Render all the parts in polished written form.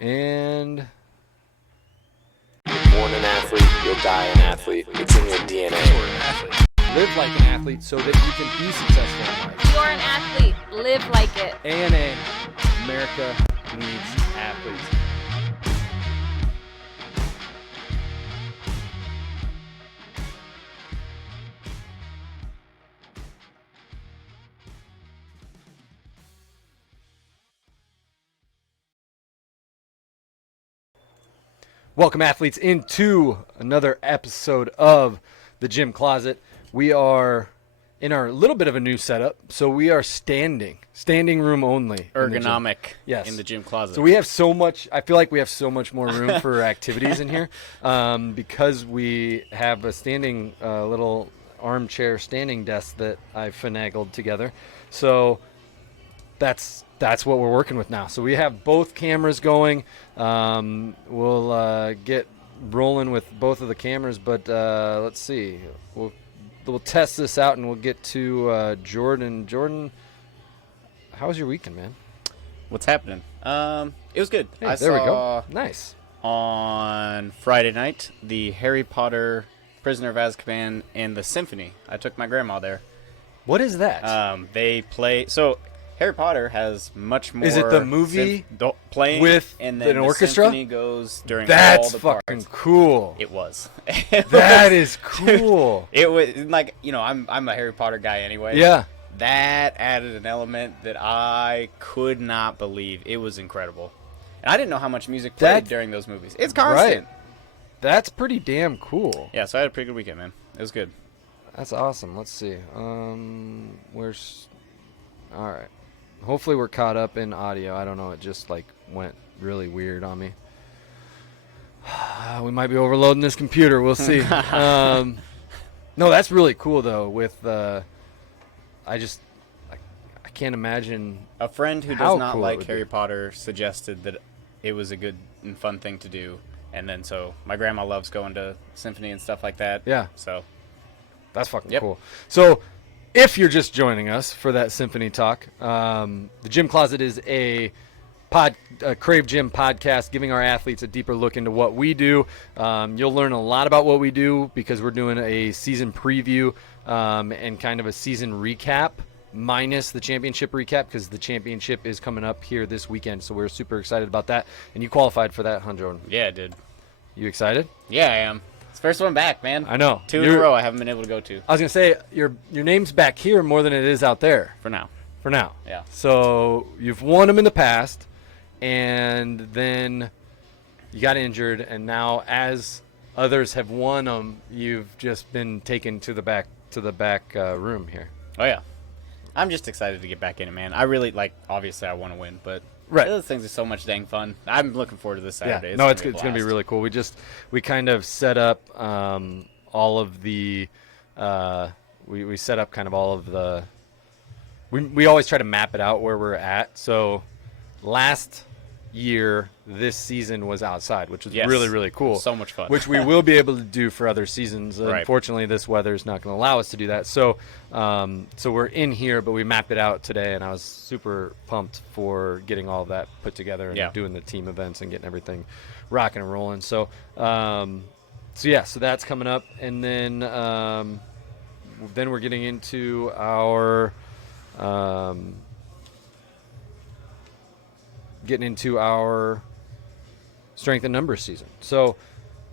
And You're born an athlete, you'll die an athlete. It's in your DNA. live like an athlete so that you can be successful in life. You're an athlete. Live like it. ANA, America needs athletes. Welcome, athletes, into another episode of the Gym Closet. We are in our little bit of a new setup, so we are standing room only. Ergonomic Yes. in the gym closet. So we have so much, I feel like we have so much more room for activities in here because we have a standing little armchair standing desk that I finagled together. So that's what we're working with now. So we have both cameras going. We'll get rolling with both of the cameras, but let's see. We'll test this out and we'll get to Jordan. Jordan, how was your weekend, man? What's happening? It was good. Hey, I there we saw go. Nice. on Friday night the Harry Potter Prisoner of Azkaban and the Symphony. I took my grandma there. What is that? They play. So Harry Potter has much more. Is it the movie playing with and then an the orchestra? Symphony goes during That's all the fucking parts. cool. It was. That is cool. It was like, I'm a Harry Potter guy anyway. Yeah. That added an element that I could not believe. It was incredible. And I didn't know how much music played during those movies. It's constant. Right. That's pretty damn cool. Yeah, so I had a pretty good weekend, man. It was good. That's awesome. Let's see. Where's... All right. Hopefully we're caught up in audio. I don't know. It just, went really weird on me. We might be overloading this computer. We'll see. No, that's really cool, though, with... I can't imagine... A friend who how does not cool it like would Harry be. Potter suggested that it was a good and fun thing to do. And then so my grandma loves going to symphony and stuff like that. Yeah. So That's fucking Yep. cool. So, if you're just joining us for that symphony talk, the Gym Closet is a Krave Gym podcast giving our athletes a deeper look into what we do. You'll learn a lot about what we do because we're doing a season preview and kind of a season recap minus the championship recap because the championship is coming up here this weekend. So we're super excited about that. And you qualified for that, huh, Jordan? yeah, dude. You excited? Yeah, I am. It's the first one back, man. I know. Two in a row I haven't been able to go to I was going to say, your name's back here more than it is out there. for now. For now. Yeah. So you've won them in the past, and then you got injured, and now as others have won them, you've just been taken to the back room here. Oh, yeah. I'm just excited to get back in it, man. I really, obviously I want to win, but Right. those things are so much dang fun. I'm looking forward to this Saturday. Yeah. No, it's gonna going be a to be blast. really cool. We kind of set up all of the we set up kind of all of the we always try to map it out where we're at. So last year, this season was outside, which was Yes. really, really cool. So much fun. Which we will be able to do for other seasons. Right. Unfortunately, this weather is not going to allow us to do that. So so we're in here, but we mapped it out today, and I was super pumped for getting all of that put together and Yeah. doing the team events and getting everything rocking and rolling. So so that's coming up, and then we're getting into our strength and numbers season. So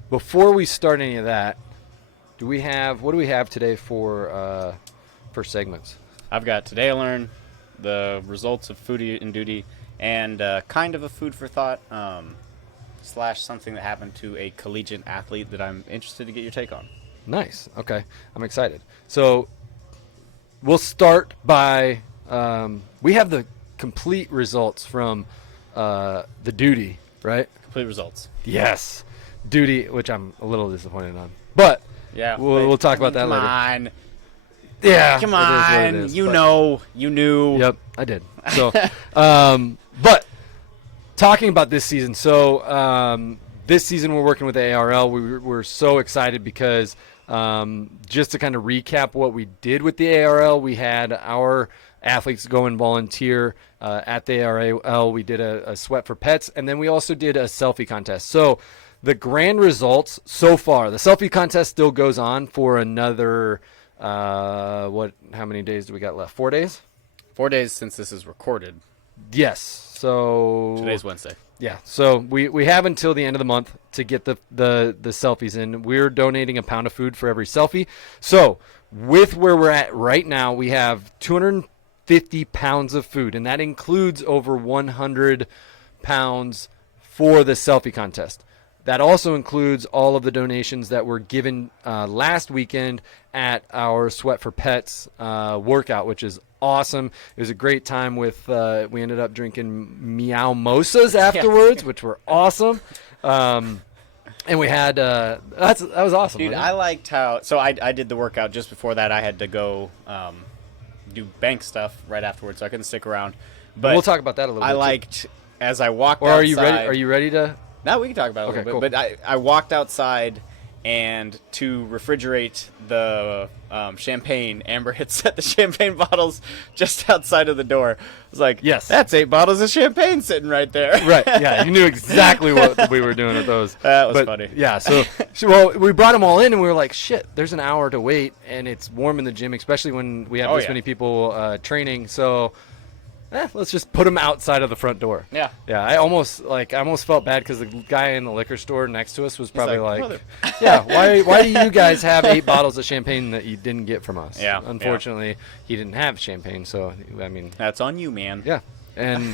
before we start any of that, what do we have today for segments? I've got Today I Learned, the results of Food and Duty, and kind of a food for thought / something that happened to a collegiate athlete that I'm interested to get your take on. Nice. Okay. I'm excited. So we'll start by we have the complete results from the duty, right? Complete results. Yes. Duty, which I'm a little disappointed on. But Yeah. we'll talk about that come later. On. Yeah. Come it is what on. it is, You but- know. You knew. Yep, I did. So, but talking about this season, so this season we're working with the ARL. We're so excited because just to kind of recap what we did with the ARL, we had our athletes go and volunteer at the ARL. We did a sweat for pets, and then we also did a selfie contest. So the grand results so far, the selfie contest still goes on for another, how many days do we got left? 4 days? 4 days since this is recorded. Yes. So Today's Wednesday. Yeah, so we have until the end of the month to get the selfies in. We're donating a pound of food for every selfie. So with where we're at right now, we have 250 pounds of food, and that includes over 100 pounds for the selfie contest. That also includes all of the donations that were given last weekend at our Sweat for Pets workout, which is awesome. It was a great time with we ended up drinking meow mosas afterwards, which were awesome. And we had that was awesome. Dude, I liked how I did the workout just before that. I had to go do bank stuff right afterwards, so I couldn't stick around. But we'll talk about that a little bit. I liked as I walked Or outside. are you ready to? No, we can talk about it a little bit. Cool. But I walked outside, and to refrigerate the champagne, Amber had set the champagne bottles just outside of the door. I was like, yes, that's 8 bottles of champagne sitting right there. Right, yeah, you knew exactly what we were doing with those. That was funny. Yeah, so well, we brought them all in, and we were like, shit, there's an hour to wait, and it's warm in the gym, especially when we have this many people training, so... let's just put them outside of the front door. Yeah. Yeah, I almost felt bad because the guy in the liquor store next to us was probably yeah, why do you guys have 8 bottles of champagne that you didn't get from us? Yeah. Unfortunately, he didn't have champagne, so, I mean. That's on you, man. Yeah. And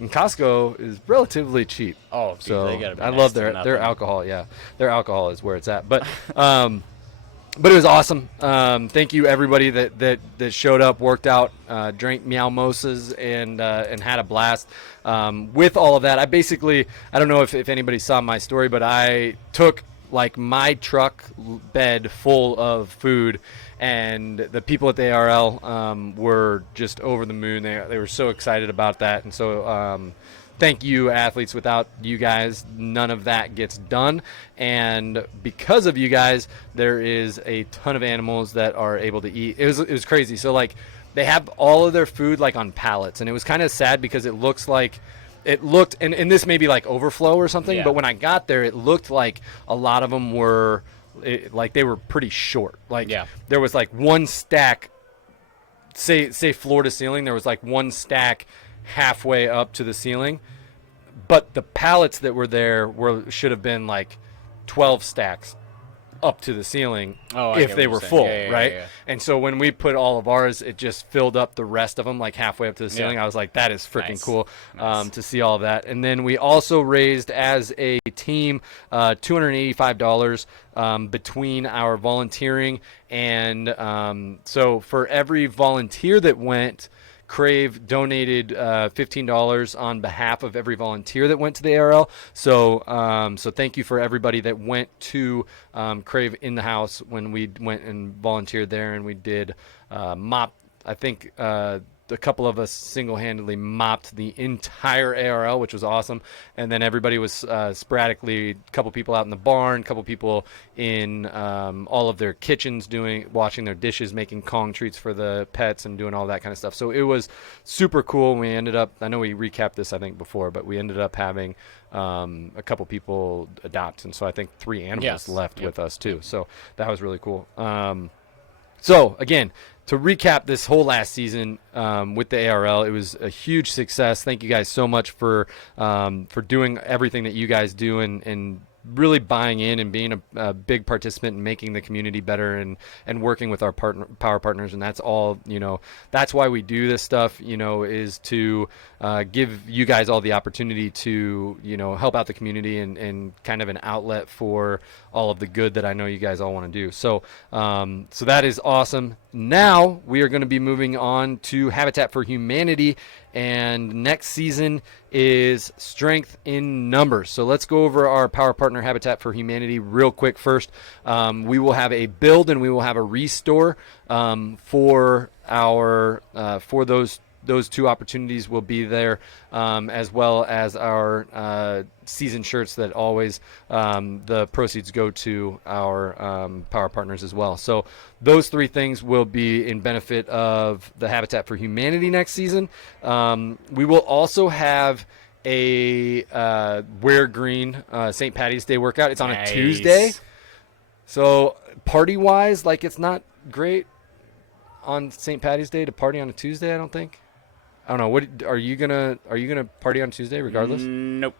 Costco is relatively cheap. Oh, dude, so they gotta be I nice love to their nothing. alcohol, yeah. Their alcohol is where it's at. But But it was awesome. Thank you everybody that showed up, worked out, drank meow mosas, and had a blast. With all of that, I don't know if anybody saw my story, but I took like my truck bed full of food, and the people at the ARL were just over the moon. They were so excited about that, and so thank you, athletes. Without you guys, none of that gets done. And because of you guys, there is a ton of animals that are able to eat. It was crazy. So like they have all of their food like on pallets, and it was kind of sad because it looked, and this may be like overflow or something, but when I got there, it looked like a lot of them were like they were pretty short. Like there was like one stack, say floor to ceiling. There was like one stack halfway up to the ceiling, but the pallets that were there should have been like 12 stacks up to the ceiling if they were full, right? Yeah. And so when we put all of ours, it just filled up the rest of them like halfway up to the ceiling. I was like, that is freaking cool to see all of that. And then we also raised as a team $285 between our volunteering and so for every volunteer that went, Krave donated $15 on behalf of every volunteer that went to the ARL. So so thank you for everybody that went to Krave in the house when we went and volunteered there, and we did mop. I think a couple of us single-handedly mopped the entire ARL, which was awesome. And then everybody was sporadically, a couple people out in the barn, a couple people in all of their kitchens washing their dishes, making Kong treats for the pets and doing all that kind of stuff. So it was super cool. We ended up, I know we recapped this, I think, before, but we ended up having a couple people adopt. And so I think 3 animals left with us too. So that was really cool. So again, to recap this whole last season with the ARL, it was a huge success. Thank you guys so much for doing everything that you guys do and really buying in and being a big participant in making the community better and working with our power partners. And that's all, that's why we do this stuff, is to give you guys all the opportunity to, help out the community and kind of an outlet for all of the good that I know you guys all want to do. So, so that is awesome. Now we are going to be moving on to Habitat for Humanity, and next season is Strength in Numbers. So let's go over our power partner Habitat for Humanity real quick first. We will have a build and we will have a restore for those those two opportunities will be there, as well as our season shirts that always the proceeds go to our power partners as well. So those three things will be in benefit of the Habitat for Humanity next season. We will also have a Wear Green St. Patty's Day workout. It's on a Tuesday. So party-wise, like, it's not great on St. Patty's Day to party on a Tuesday, I don't think. I don't know. What are you gonna party on Tuesday regardless? Nope.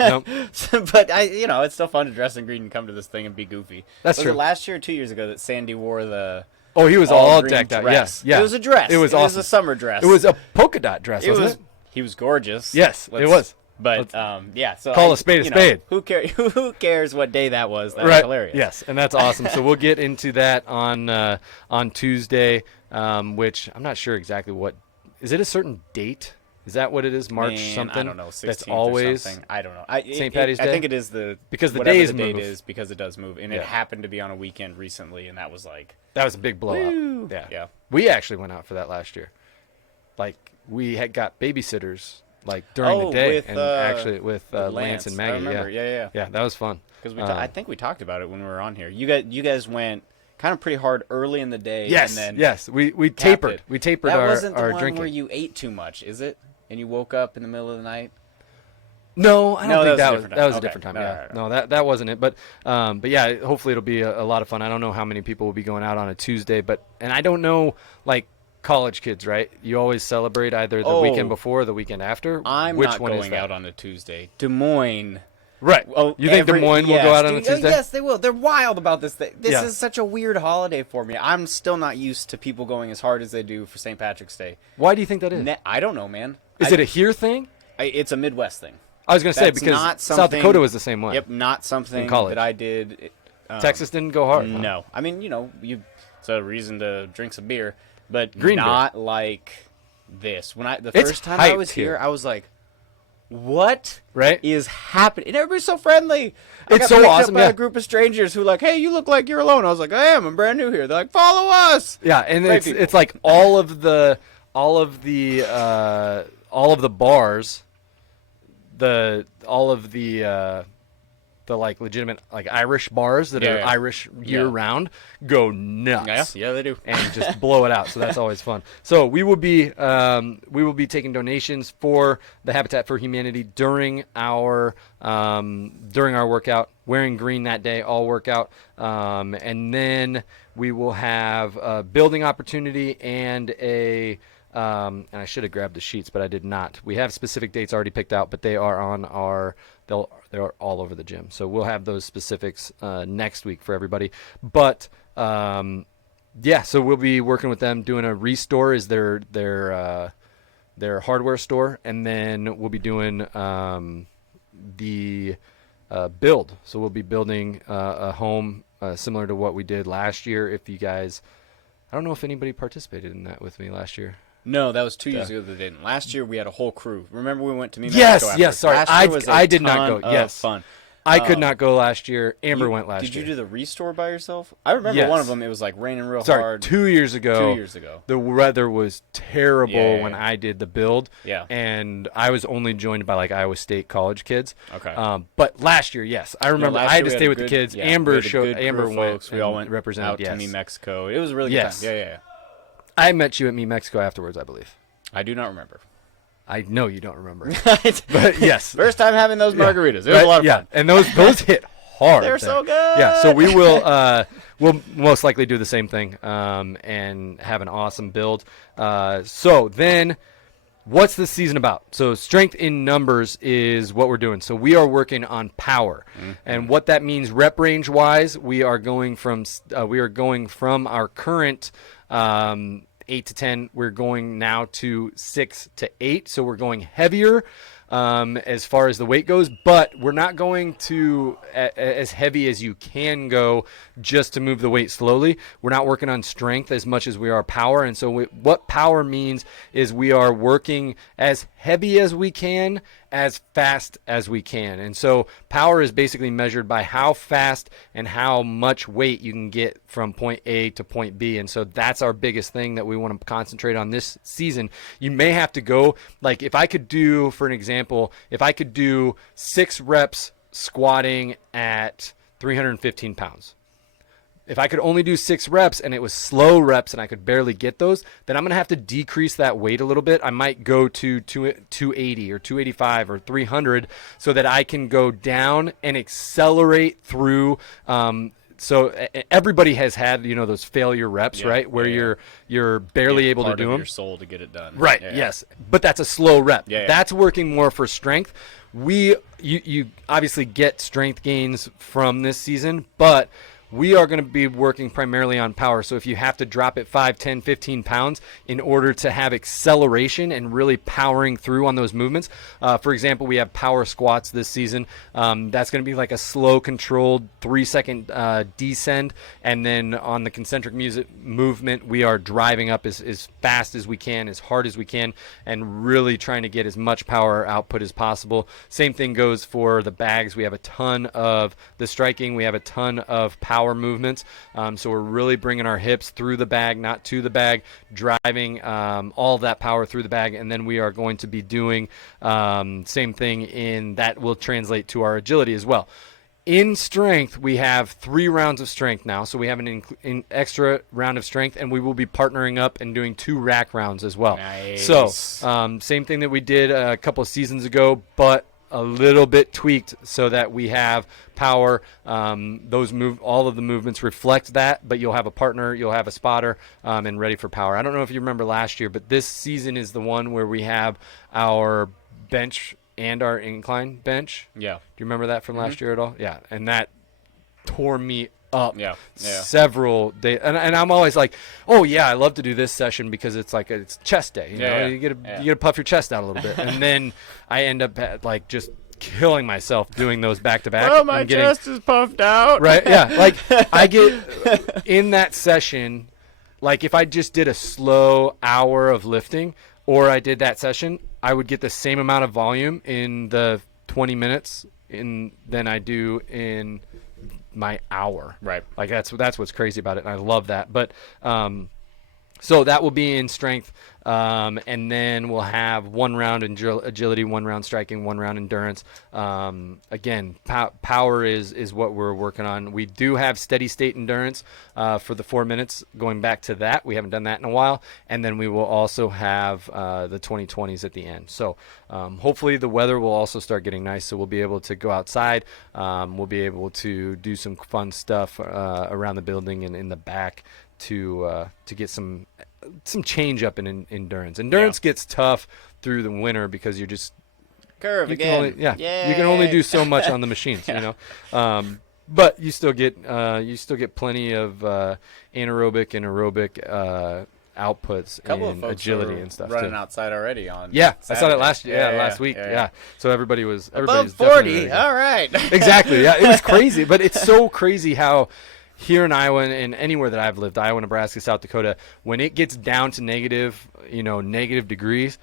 Nope. But it's still fun to dress in green and come to this thing and be goofy. That's was true. It last year or 2 years ago that Sandy wore the Oh, he was all green decked out. dress? Yes. Yeah. It was a dress. It was awesome. It was a summer dress. It was a polka dot dress, wasn't it? He was gorgeous. Yes, it was. But yeah, so Call a spade a spade. Who cares what day that was? That was Right. hilarious. Yes, and that's awesome. So we'll get into that on Tuesday, which I'm not sure exactly what. Is it a certain date? Is that what it is? March something? I don't know. 16th That's always or something. I don't know. St. Patty's Day? I think it is because the whatever days the date move. is, because it does move, and it happened to be on a weekend recently, and that was like That was a big blowout. woo. Yeah. We actually went out for that last year. Like, we had got babysitters like during the day, with, and actually with Lance and Maggie. I remember. Yeah. Yeah, that was fun. Because I think we talked about it when we were on here. You guys went kind of pretty hard early in the day. Yes, and then yes. We capped tapered. it. We tapered that our wasn't the one drinking. where you ate too much, is it? And you woke up in the middle of the night. No, I don't think that was a different time. that was a Okay. different time. No, Yeah, no. no, that wasn't it. But yeah, hopefully it'll be a lot of fun. I don't know how many people will be going out on a Tuesday, and I don't know, like, college kids, right? You always celebrate either the weekend before or the weekend after. I'm Which not one is going that? out on a Tuesday. Des Moines. Right. You think Des Moines will go out on a Tuesday? Yes, they will. They're wild about this thing. This Yeah. is such a weird holiday for me. I'm still not used to people going as hard as they do for St. Patrick's Day. Why do you think that is? I don't know, man. Is it a here thing? It's a Midwest thing. I was going to say, That's because not South something- Dakota was the same way. Yep, not something college. that I did. Texas didn't go hard. huh? No. I mean, it's a reason to drink some beer, but Green not like this. The It's first time I hyped was here. here, I was like, what Right? is happening? And everybody's so friendly. I It's got so picked awesome, up by yeah. a group of strangers who like, hey, you look like you're alone. I was like, I am. I'm brand new here. They're like, follow us. Yeah, and Great it's people. like all of the bars, all of the like legitimate like Irish bars that are Yeah. Irish year round go nuts. Yeah, they do. And just blow it out. So that's always fun. So we will be taking donations for the Habitat for Humanity during our workout, wearing green that day, all workout, and then we will have a building opportunity and a. And I should have grabbed the sheets, but I did not. We have specific dates already picked out, but they are on they're all over the gym. So we'll have those specifics next week for everybody. But yeah, so we'll be working with them, doing a restore is their hardware store, and then we'll be doing the build. So we'll be building a home similar to what we did last year. If you guys, I don't know if anybody participated in that with me last year. No, that was 2 years ago they didn't. Last year we had a whole crew. Remember we went to New Yes, Mexico yes, sorry. Last year was a I did not ton go. of Yes. fun. I could not go last year. Amber went last year. Did you do the restore by yourself? I remember Yes. one of them. It was like raining real Sorry, hard. 2 years ago. 2 years ago. The weather was terrible Yeah. when I did the build. Yeah. And I was only joined by like Iowa State college kids. Okay. But last year, yes, I remember. last I had year to we stay a with the good- kids. yeah, we Amber had a showed. good crew Amber of went. folks. We all went represented. out yes. to New Mexico. It was a really good Yes. time. Yeah. I met you at Me Mexico afterwards, I believe. I do not remember. I know you don't remember, but yes, First time having those margaritas. It was Right? a lot of yeah, fun. and those hit hard. They're there. so good. Yeah, so we will we'll most likely do the same thing and have an awesome build. So then, what's this season about? So strength in numbers is what we're doing. So we are working on power, and what that means rep range wise, we are going from our current 8 to 10. We're going now to 6 to 8. So we're going heavier as far as the weight goes, but we're not going to as heavy as you can go just to move the weight slowly. We're not working on strength as much as we are power. And so what power means is we are working as heavy as we can, as fast as we can. And so power is basically measured by how fast and how much weight you can get from point A to point B. And so that's our biggest thing that we want to concentrate on this season. You may have to go, like if I could do, for an example, if I could do 6 reps squatting at 315 pounds. If I could only do 6 reps and it was slow reps and I could barely get those, then I'm going to have to decrease that weight a little bit. I might go to 280 or 285 or 300 so that I can go down and accelerate through. So everybody has had, those failure reps, right? Where you're barely able to do them. Your soul to get it done. Right. Yeah. Yes. But that's a slow rep. Yeah. That's working more for strength. You obviously get strength gains from this season, but we are going to be working primarily on power. So if you have to drop it 5, 10, 15 pounds in order to have acceleration and really powering through on those movements. For example, we have power squats this season. That's going to be like a slow, controlled 3-second descend. And then on the concentric movement, we are driving up as fast as we can, as hard as we can, and really trying to get as much power output as possible. Same thing goes for the bags. We have a ton of the striking. We have a ton of power movements. So we're really bringing our hips through the bag, not to the bag, driving all of that power through the bag. And then we are going to be doing same thing in that will translate to our agility as well. In strength, we have 3 rounds of strength now. So we have an extra round of strength, and we will be partnering up and doing 2 rack rounds as well. Nice. So same thing that we did a couple of seasons ago, but a little bit tweaked so that we have power. All of the movements reflect that, but you'll have a partner, you'll have a spotter, and ready for power. I don't know if you remember last year, but this season is the one where we have our bench and our incline bench. Yeah. Do you remember that from last year at all? Yeah. And that tore me up several days. And I'm always like, oh yeah, I love to do this session because it's like it's chest day. You know? You get to puff your chest out a little bit. And then I end up like just killing myself doing those back to back. Oh, my chest is puffed out. Right. Yeah. Like I get in that session, like if I just did a slow hour of lifting or I did that session, I would get the same amount of volume in the 20 minutes than I do in my hour. Right. Like that's what's crazy about it, and I love that. But so that will be in strength, and then we'll have 1 round in agility, 1 round striking, 1 round endurance. Again, power is what we're working on. We do have steady state endurance for the 4 minutes. Going back to that, we haven't done that in a while, and then we will also have the 2020s at the end. So hopefully the weather will also start getting nice, so we'll be able to go outside. We'll be able to do some fun stuff around the building and in the back to get some change up in endurance. Endurance gets tough through the winter because you're just curve you again. you can only do so much on the machines, but you still get plenty of anaerobic and aerobic outputs and agility and stuff running too. outside already on I saw Saturday. that last week. So everybody's above 40. definitely All right. Exactly. Yeah, it was crazy, but it's so crazy how here in Iowa and anywhere that I've lived, Iowa, Nebraska, South Dakota, when it gets down to negative degrees,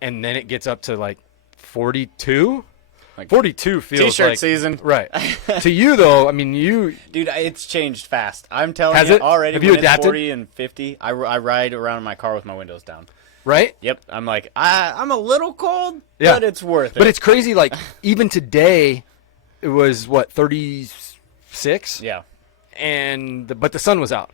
and then it gets up to like 42. Like 42 feels T-shirt like season. Right. To you though, I mean, dude, it's changed fast. I'm telling Has you it? already. Have you when adapted? It's 40 and 50, I ride around in my car with my windows down. Right? Yep. I'm like, I'm a little cold, Yeah. but it's worth it. But it's crazy. Like even today, it was what 36. Yeah. But the sun was out.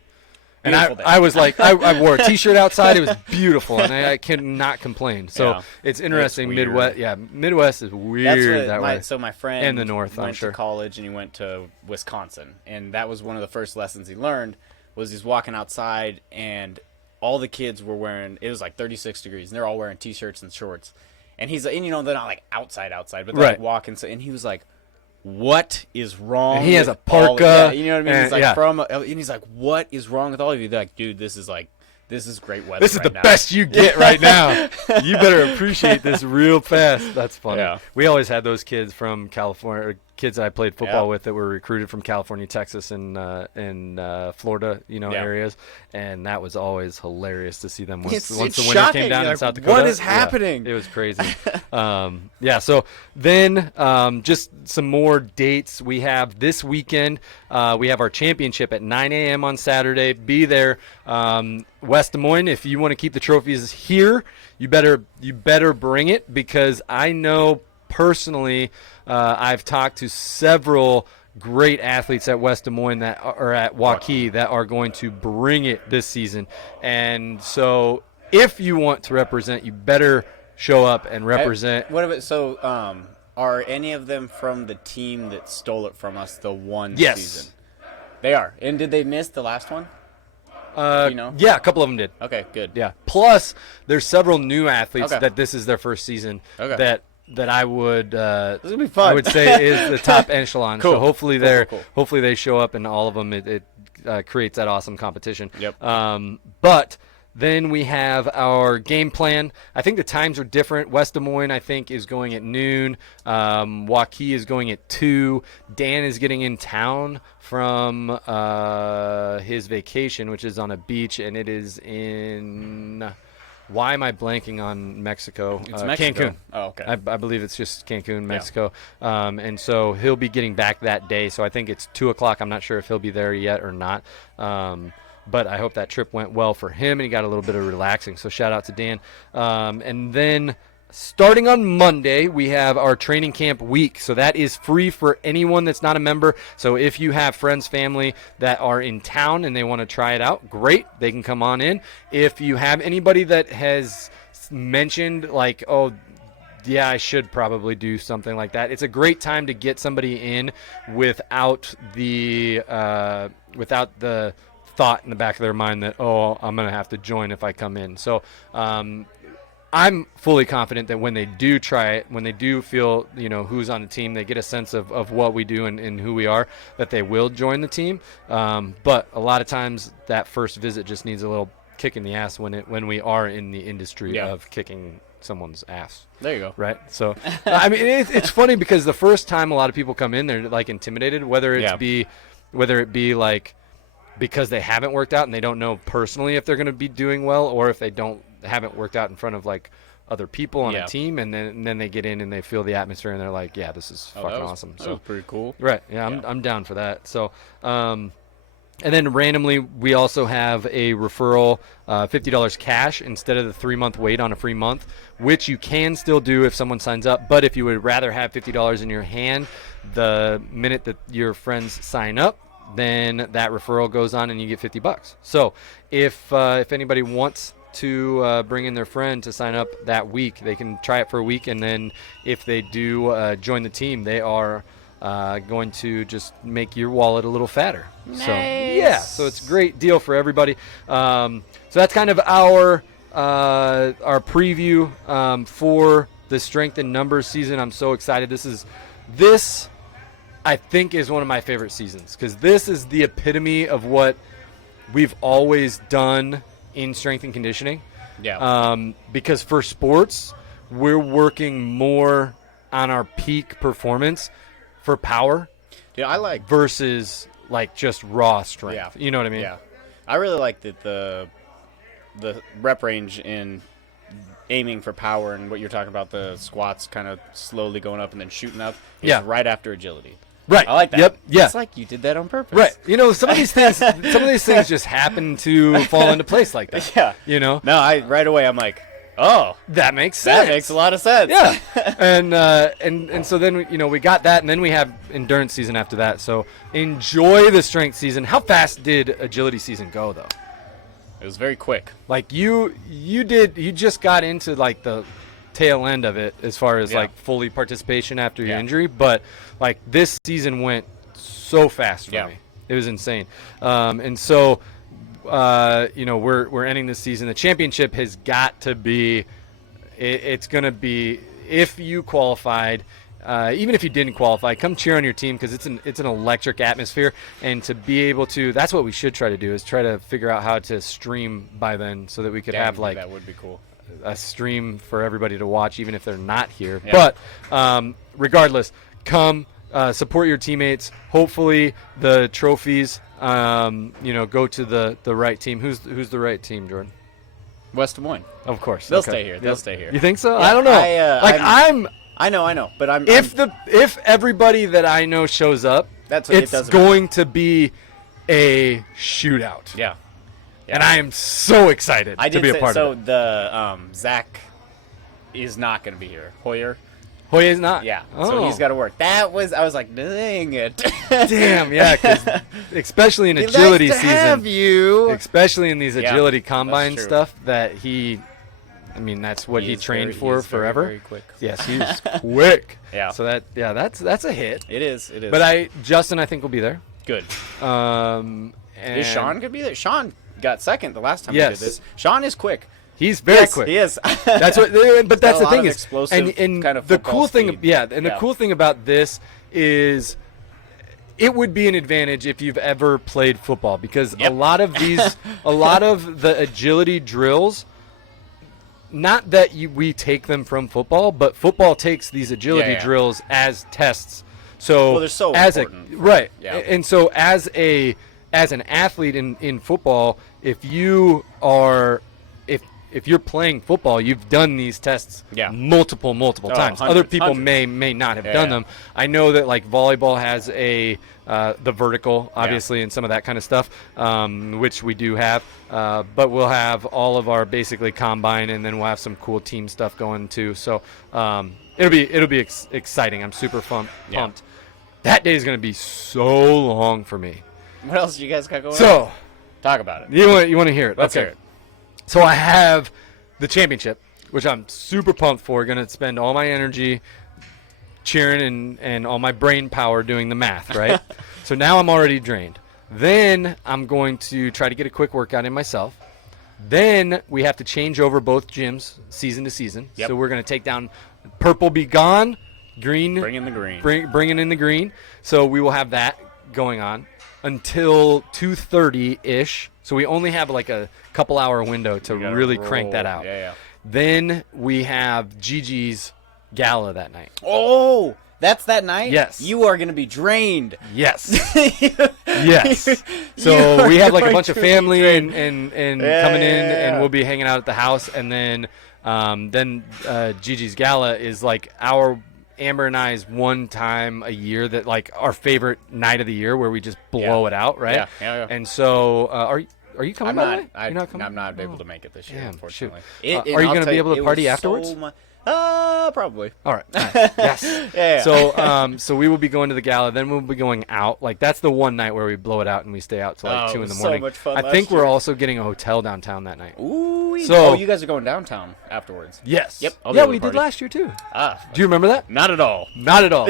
And Beautiful day. I was like, I wore a T-shirt outside. It was beautiful, and I cannot complain. So it's interesting. It's weird. Midwest is weird that way. So my friend And the North, I'm went sure. to college, and he went to Wisconsin, and that was one of the first lessons he learned. Was he's walking outside, and all the kids were wearing. It was like 36 degrees, and they're all wearing T-shirts and shorts. And he's like, and they're not like outside, but they're like walking. So, and he was like, what is wrong? And he has a with all of parka. you know what I mean? And, He's like and he's like, what is wrong with all of you? They're like, dude, this is great weather. This is right the now. best you get right now. You better appreciate this real fast. That's funny. Yeah. We always had those kids from California, or kids that I played football Yep. with that were recruited from California, Texas, and Florida, Yeah. areas, and that was always hilarious to see them once It's the winter shocking. came down You're in like, South Dakota. what is Yeah, happening? it was crazy. So then just some more dates we have this weekend. We have our championship at 9 a.m. on Saturday. Be there. West Des Moines, if you want to keep the trophies here, you better bring it, because I know personally, I've talked to several great athletes at West Des Moines that are at Waukee that are going to bring it this season. And so if you want to represent, you better show up and represent. What about are any of them from the team that stole it from us the one Yes. season? They are. And did they miss the last one? Do you know? Yeah, a couple of them did. Okay, good. Yeah. Plus, there's several new athletes Okay. that this is their first season Okay. that I would This is gonna be fun. I would say is the top echelon. Cool. So hopefully Cool. hopefully they show up, and all of them it creates that awesome competition. Yep. But then we have our game plan. I think the times are different. West Des Moines, I think, is going at noon. Waukee is going at 2. Dan is getting in town from his vacation, which is on a beach, and it is in... Why am I blanking on Mexico? It's Mexico. Cancun. Oh, okay. I believe it's just Cancun, Mexico. And so he'll be getting back that day. So I think it's 2 o'clock. I'm not sure if he'll be there yet or not. But I hope that trip went well for him, and he got a little bit of relaxing. So shout out to Dan. And then starting on Monday, we have our training camp week. So that is free for anyone that's not a member. So if you have friends, family that are in town and they want to try it out, great. They can come on in. If you have anybody that has mentioned like, oh, yeah, I should probably do something like that, it's a great time to get somebody in without the thought in the back of their mind that, oh, I'm going to have to join if I come in. So I'm fully confident that when they do try it, when they do feel, who's on the team, they get a sense of what we do and who we are, that they will join the team. But a lot of times that first visit just needs a little kick in the ass when we are in the industry of kicking someone's ass. There you go. Right. So, I mean, it's funny because the first time a lot of people come in, they're like intimidated, whether it be like because they haven't worked out and they don't know personally if they're going to be doing well, or if they haven't worked out in front of like other people on a team, and then they get in and they feel the atmosphere and they're like, yeah, this is fucking awesome. That was pretty cool. Right. Yeah, I'm down for that. So, and then randomly, we also have a referral, $50 cash instead of the 3-month wait on a free month, which you can still do if someone signs up. But if you would rather have $50 in your hand the minute that your friends sign up, then that referral goes on and you get $50. So if anybody wants to bring in their friend to sign up that week, they can try it for a week, and then if they do join the team, they are going to just make your wallet a little fatter. Nice. So yeah, so it's a great deal for everybody. So that's kind of our preview for the Strength in Numbers season. I'm so excited. This I think is one of my favorite seasons, because this is the epitome of what we've always done in strength and conditioning. Yeah. Because for sports, we're working more on our peak performance for power. Yeah, I like versus like just raw strength. Yeah. You know what I mean? Yeah. I really like that the rep range in aiming for power, and what you're talking about, the squats kind of slowly going up and then shooting up, is right after agility. Right. I like that. Yep. Yeah. It's like you did that on purpose. Right. Some of these things just happen to fall into place like that. Yeah. No, right away I'm like, oh, that makes sense. that makes a lot of sense. Yeah. and so then we got that, and then we have endurance season after that. So enjoy the strength season. How fast did agility season go though? It was very quick. Like you just got into like the tail end of it as far as like fully participation after your injury, but like this season went so fast for me. It was insane. And so we're ending this season. The championship has got to be it's going to be, if you qualified, even if you didn't qualify, come cheer on your team, because it's an electric atmosphere. And to be able to, that's what we should try to do, is try to figure out how to stream by then, so that we could have like that would be cool. A stream for everybody to watch, even if they're not here. But regardless, come support your teammates. Hopefully the trophies, go to the right team. Who's the right team, Jordan? West Des Moines. Of course. They'll Okay. stay here. Yep. They'll stay here. You think so? Yeah, I don't know. I know, but I'm If everybody that I know shows up, That's it's it doesn't going to be a shootout. Yeah. And I am so excited I to did be a say, part so of it. the Zach is not going to be here. Hoyer. Hoyer's not? Yeah. Oh. So he's got to work. I was like, dang it. Damn, yeah, 'cause especially in He agility likes to season, have you. especially in these Yeah, agility that's combine true. stuff, that's what he is trained very- for he's very, forever. very quick. Yes, he's quick. Yeah. So that's a hit. It is. But Justin, I think will be there. Good. And Is Sean going to be there? Sean got second the last time Yes. we did this. Sean is quick. He's very Yes, quick. He is. That's what. But that's got a the lot thing of is, explosive and kind of the football cool thing, speed. the cool thing about this is, it would be an advantage if you've ever played football, because Yep. a lot of the agility drills, not that we take them from football, but football takes these agility Yeah. drills as tests. So Well, they're so as important for- right, yeah. and so as an athlete in football, if you're playing football, you've done these tests Yeah. multiple times. Other hundreds, people hundreds. may not have Yeah, done yeah. them. I know that like volleyball has the vertical, obviously, and some of that kind of stuff, which we do have. But we'll have all of our basically combine, and then we'll have some cool team stuff going too. So it'll be exciting. I'm super pumped. Yeah. That day is going to be so long for me. What else you guys got going on? So Talk about it. you want to hear it? Let's Okay. hear it. So I have the championship, which I'm super pumped for. Going to spend all my energy cheering and all my brain power doing the math, right? So now I'm already drained. Then I'm going to try to get a quick workout in myself. Then we have to change over both gyms season to season. Yep. So we're going to take down purple be gone, green Bring in the green. bringing in the green. So we will have that going on until 2:30-ish. So we only have like a couple hour window to You gotta really crank that roll. out. Yeah. Then we have Gigi's gala that night. Oh, that's that night? Yes. You are going to be drained. Yes. Yes. So we have like a bunch of family and coming in, and we'll be hanging out at the house, and then Gigi's gala is like Amber and I's one time a year that like our favorite night of the year where we just blow it out, right? Yeah. And so are you coming? I'm by the not. way? You're not coming? I'm not able to make it this year, Damn, unfortunately. shoot. Are you gonna be able to party afterwards? Probably. All right. Yes. Yeah. So we will be going to the gala. Then we'll be going out. Like that's the one night where we blow it out and we stay out till like 2 Oh, it in was the so morning. much fun I last think we're year. also getting a hotel downtown that night. Ooh. So- you guys are going downtown afterwards. Yes. Yep, I'll be Yeah, able to we did party. last year too. Ah, Do you remember that? not at all. Not at all.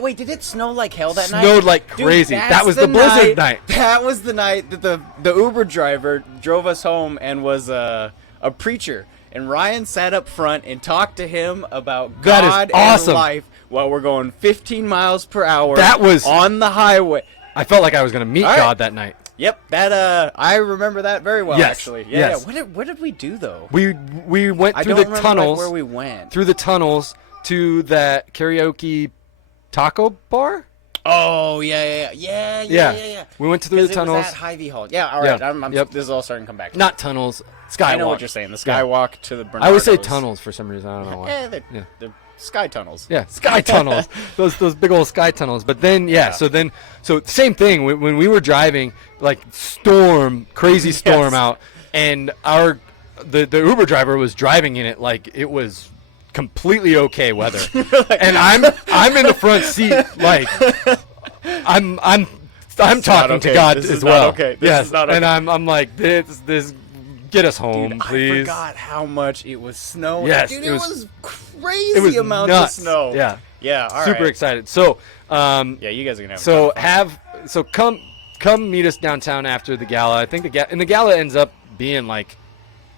Wait, did it snow like hell that night? Snowed like Dude, crazy. that's That was the blizzard night. That was the night that the Uber driver drove us home and was a preacher. And Ryan sat up front and talked to him about That is God awesome. and life while we're going 15 miles per hour That was- on the highway. I felt like I was going to meet All right. God that night. Yep, that I remember that very well Yes, actually. Yeah, yes. yeah. What did we do though? We went I through don't the remember tunnels. like, where we went. Through the tunnels to that karaoke taco bar. Oh yeah. We went through the 'Cause it tunnels. was at Hy-Vee Hall. Yeah, all right. Yeah, I'm, yep. This is all starting to come back. Not tunnels. Skywalk. I know what you're saying. The skywalk to the Bernardo's. I always say tunnels for some reason. I don't know why. Yeah, they're sky tunnels. Yeah, sky tunnels. those big old sky tunnels. But then so same thing when we were driving, like crazy storm out, and the Uber driver was driving in it like it was completely okay weather, and I'm in the front seat like I'm talking okay. to God This is as not well. okay. This Yes, is not okay. and I'm like this. Get us home, Dude, please. I forgot how much it was snowing. Yes, Dude, it was crazy amounts nuts. of snow. Yeah, Yeah, all super right. excited. So, Yeah, you guys are gonna have come meet us downtown after the gala. I think the gala ends up being like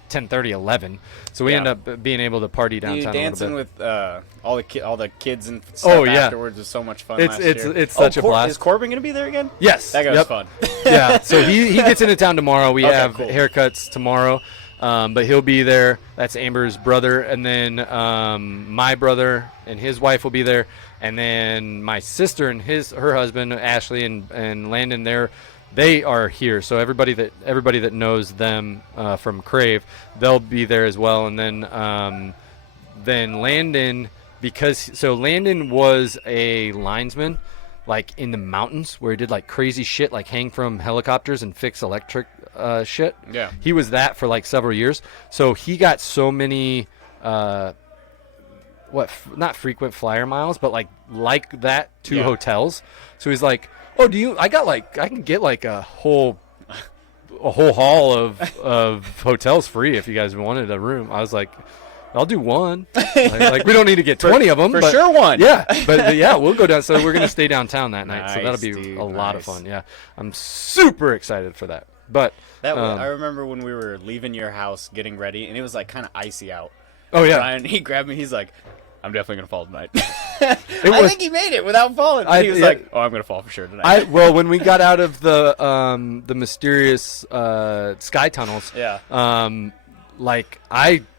10:30, 11. So we Yeah. end up being able to party downtown you a little dancing bit. with all the kids and stuff Oh, yeah. afterwards was so much fun It's- last it's- year. it's such a blast. Is Corbin gonna be there again? Yes, That guy was yep. fun. Yeah, so he gets into town tomorrow. We Okay, have cool. haircuts tomorrow. But he'll be there. That's Amber's brother. And then my brother and his wife will be there. And then my sister and her husband, Ashley and Landon, they are here. So everybody that knows them from Krave, they'll be there as well. And then Landon, so Landon was a linesman, like in the mountains where he did like crazy shit, like hang from helicopters and fix electric shit. Yeah. He was that for like several years. So he got so many, not frequent flyer miles, but like that to hotels. So he's like, oh, I can get like a whole haul of hotels free if you guys wanted a room. I was like, I'll do one. Like we don't need to get 20 of them. For but, sure one. Yeah, but yeah, we'll go down. So we're going to stay downtown that night. Nice, so that'll be dude, a lot of nice. fun. Yeah, I'm super excited for that. But I remember when we were leaving your house getting ready, and it was like kind of icy out. Oh, yeah. Ryan, he grabbed me. He's like, I'm definitely going to fall tonight. I think he made it without falling. He was like, oh, I'm going to fall for sure tonight. Well, when we got out of the mysterious sky tunnels,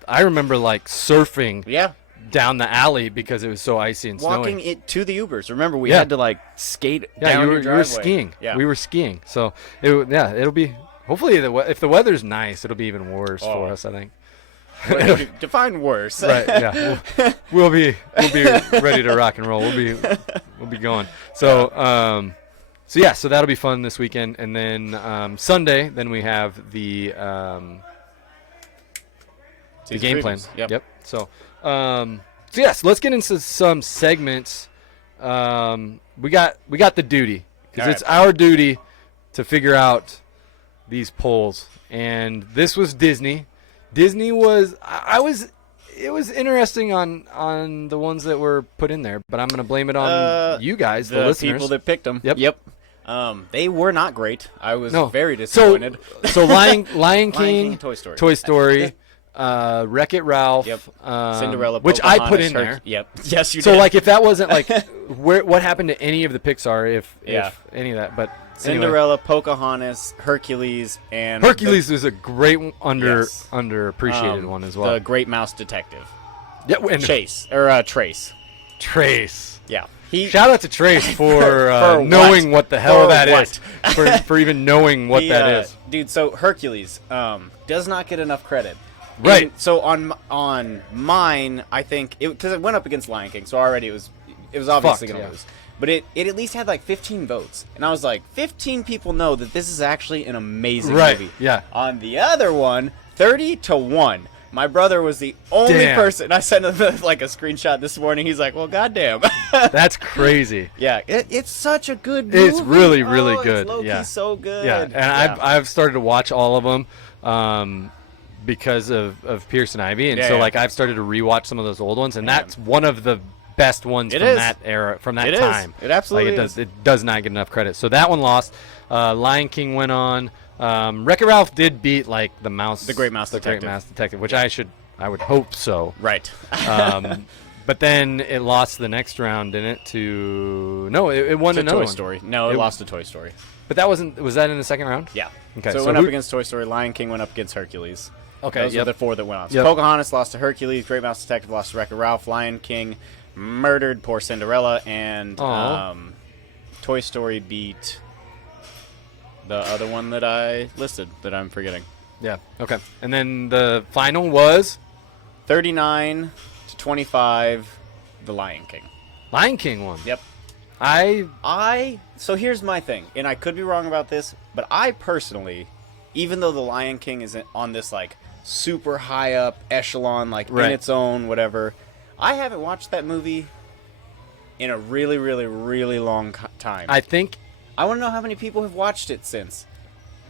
I remember like surfing down the alley because it was so icy and walking snowing. it to the Ubers. Remember, we had to like skate down you your were driveway. skiing. Yeah. We were skiing. So it'll be hopefully if the weather's nice, it'll be even worse for us, I think. Define worse. Right. Yeah. We'll be ready to rock and roll. We'll be going. So so that'll be fun this weekend, and then Sunday, then we have the game plan. Yep. So yes, let's get into some segments. We got the duty because it's our duty to figure out these polls, and this was Disney. Disney was it was interesting on the ones that were put in there, but I'm going to blame it on you guys, the listeners. People that picked them. Yep. They were not great. I was very disappointed. So Lion King, Toy Story. Wreck-It Ralph, Cinderella, which Pocahontas, I put in there. Yep. Yes, you did. So like if that wasn't like what happened to any of the Pixar, if any of that, but Cinderella, Pocahontas, Hercules, and Hercules was a great underappreciated one as well. The Great Mouse Detective. Yeah, and Trace. Trace. Yeah. Shout out to Trace for knowing what the hell that is. For even knowing what that is. Dude, so Hercules does not get enough credit. Right. And so on mine, I think because it went up against Lion King, so already it was obviously going to lose. But it at least had like 15 votes. And I was like, 15 people know that this is actually an amazing movie. Yeah. On the other one, 30-1. My brother was the only person. I sent him like a screenshot this morning. He's like, well, goddamn. That's crazy. Yeah. It's such a good movie. It's really, really good. It's low-key so good. Yeah. And I've started to watch all of them because of Pierce and Ivy. And like I've started to rewatch some of those old ones. And that's one of the best ones that era, from that time. It absolutely is. It does not get enough credit. So that one lost. Lion King went on. Wreck-It Ralph did beat like the Great Mouse Detective, which I would hope so. Right. But then it lost the next round, didn't it? It won another Toy one. Story. No, it lost to Toy Story. But was that in the second round? Yeah. Okay. So it went up against Toy Story. Lion King went up against Hercules. Okay. Those are the four that went on. So Pocahontas lost to Hercules. Great Mouse Detective lost to Wreck-It Ralph. Lion King murdered poor Cinderella, and Toy Story beat the other one that I listed that I'm forgetting. Yeah. Okay. And then the final was 39-25, The Lion King. Lion King won. Yep. So here's my thing, and I could be wrong about this, but I personally, even though The Lion King isn't on this like super high up echelon, like in its own whatever, I haven't watched that movie in a really, really, really long time. I think I want to know how many people have watched it since.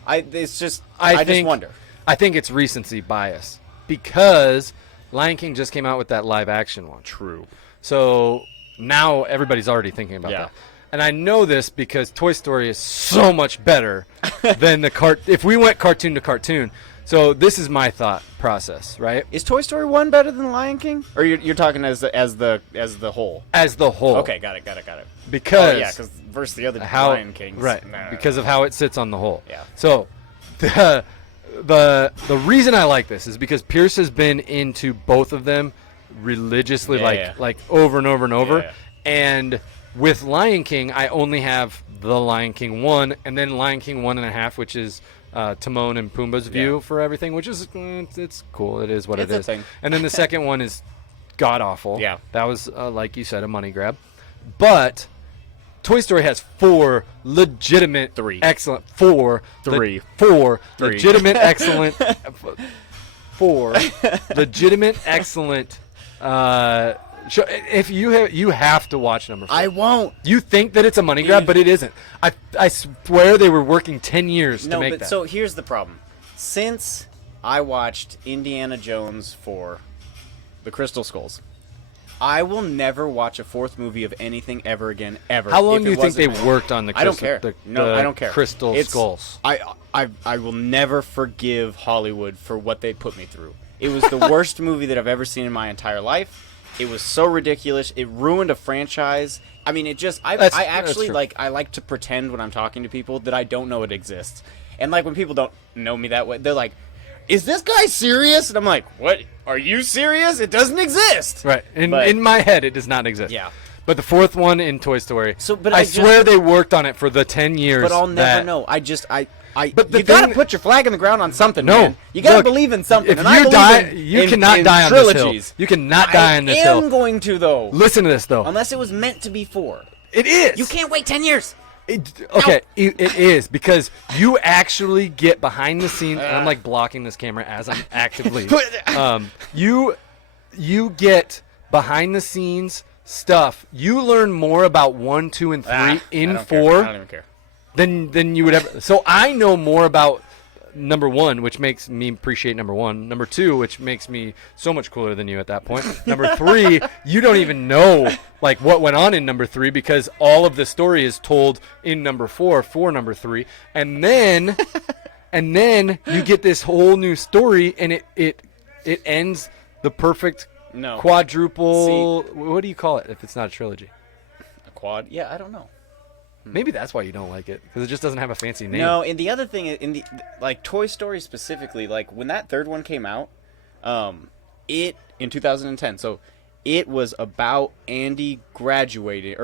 I just wonder. I think it's recency bias because Lion King just came out with that live action one. True. So now everybody's already thinking about that. And I know this because Toy Story is so much better than if we went cartoon to cartoon. So this is my thought process, right? Is Toy Story 1 better than Lion King? Or you're talking as the whole? As the whole. Okay, got it. Because because versus the other Lion Kings. Right. Because of how it sits on the whole. Yeah. So the reason I like this is because Pierce has been into both of them religiously, like over and over and over. Yeah. And with Lion King, I only have the Lion King 1 and then Lion King 1.5, which is Timon and Pumbaa's view for everything, which is it's cool. It is what it is. Thing. And then the second one is god awful. Yeah. That was like you said, a money grab. But Toy Story has 4 legitimate, Three. excellent, 4, Three. 4 Three. legitimate, excellent, 4 legitimate, excellent. If you have to watch number 4. I won't. You think that it's a money grab, but it isn't. I swear they were working 10 years to make that. So here's the problem. Since I watched Indiana Jones for the Crystal Skulls, I will never watch a 4th movie of anything ever again, ever. How long if do you it think they wasn't- worked on the I don't crystal, care. the I don't care. Crystal Skulls? I will never forgive Hollywood for what they put me through. It was the worst movie that I've ever seen in my entire life. It was so ridiculous. It ruined a franchise. I mean, it just I actually true. like I like to pretend when I'm talking to people that I don't know it exists. And like when people don't know me that way, they're like, "Is this guy serious?" And I'm like, "What? Are you serious? It doesn't exist." Right. In my head, it does not exist. Yeah. But the 4th one in Toy Story, But I swear they worked on it for the 10 years. But I'll never that- know. But the you gotta thing- put your flag in the ground on something. No, man. You gotta look, believe in something. If and I you believe die, in, you in, cannot in die on trilogies. this hill. You cannot die on this I am hill. going to though. Listen to this though. Unless it was meant to be 4. It is. You can't wait 10 years. Okay, it is because you actually get behind the scenes. And I'm like blocking this camera as I'm actively. You get behind the scenes stuff. You learn more about 1, 2, and 3 in 4 I don't even care. than you would ever. So I know more about number 1, which makes me appreciate number 1. Number 2, which makes me so much cooler than you at that point. Number 3, you don't even know like what went on in number 3 because all of the story is told in number 4 for number 3, and then you get this whole new story, and it ends the perfect quadruple. What do you call it if it's not a trilogy? A quad? Yeah, I don't know. Maybe that's why you don't like it, because it just doesn't have a fancy name. No, and the other thing in the like Toy Story specifically, like when that 3rd one came out, it in 2010. So it was about Andy graduating